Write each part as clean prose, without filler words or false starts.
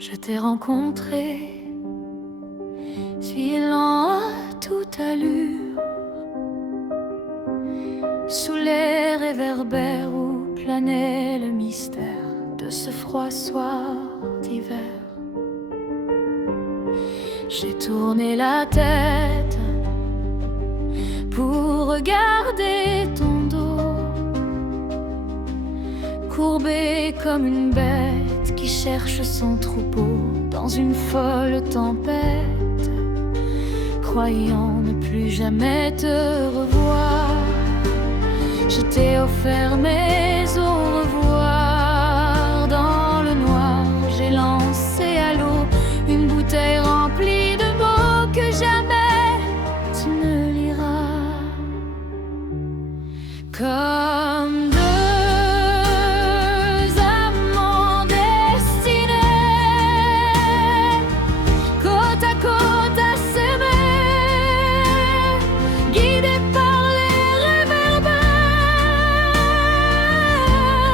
Je t'ai rencontré, filant à toute allure, sous les réverbères où planait le mystère de ce froid soir d'hiver. J'ai tourné la tête pour regarder ton dos, courbé comme une bête qui cherche son troupeau dans une folle tempête, croyant ne plus jamais te revoir. Je t'ai offert mes au revoir. Dans le noir, j'ai lancé à l'eau une bouteille remplie de mots que jamais tu ne liras. Comme deux amants destinés, côte à côte à s'aimer, guidés par les réverbères,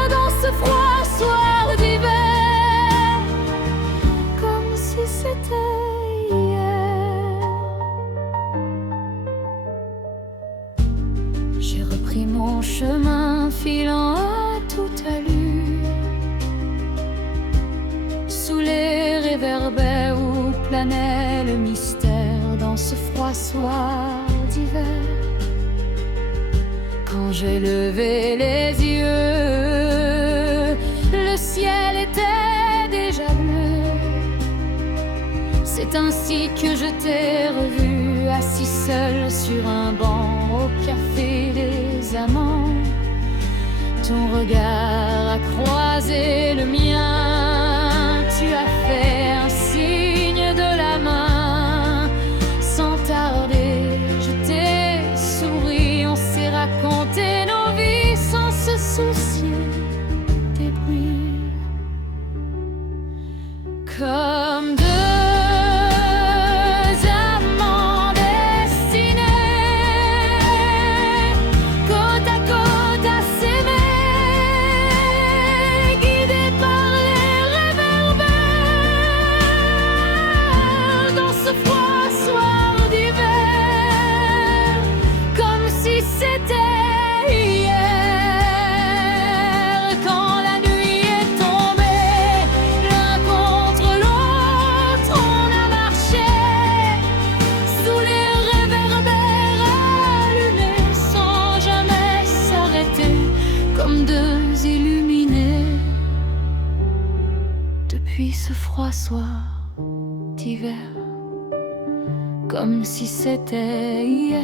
dans ce froid soir d'hiver, comme si c'était hier. J'ai repris mon chemin, filant à toute allure, sous les réverbères où planait le mystère, dans ce froid soir d'hiver. Quand j'ai levé les yeux, le ciel était déjà bleu. C'est ainsi que je t'ai revu, assis seul sur un banc au café des amants. Ton regard a croisé le mien, tu as fait un signe de la main. Sans tarder, je t'ai souri, on s'est raconté nos vies sans se soucier des bruits. Comme deux amants destinés, côte à côte à s'aimer, guidés par les réverbères, dans ce froid soir d'hiver, comme si c'était hier. Quand la nuit est tombée, l'un contre l'autre, on a marché sous les réverbères allumés, sans jamais s'arrêter, comme deux illuminés. Depuis ce froid soir d'hiver, comme si c'était hier,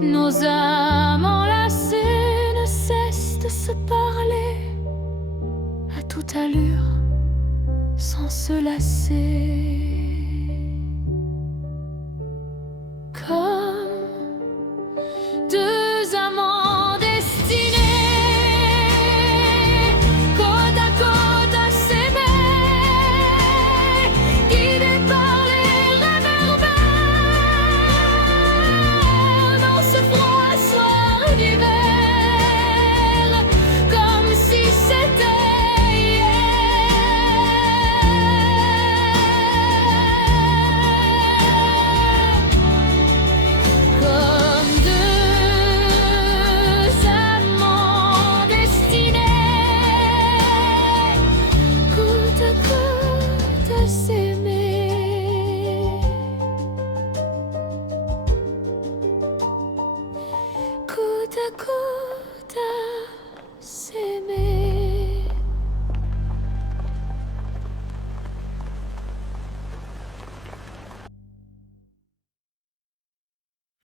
nos âmes enlacées ne cessent de se parler à toute allure, sans se lasser. Comme deux amants destinés, côte à côte à s'aimer, guidés par les réverbères, dans ce froid soir d'hiver, comme si c'était hier. Comme deux amants destinés, côte à côte à s'aimer, côte à côte.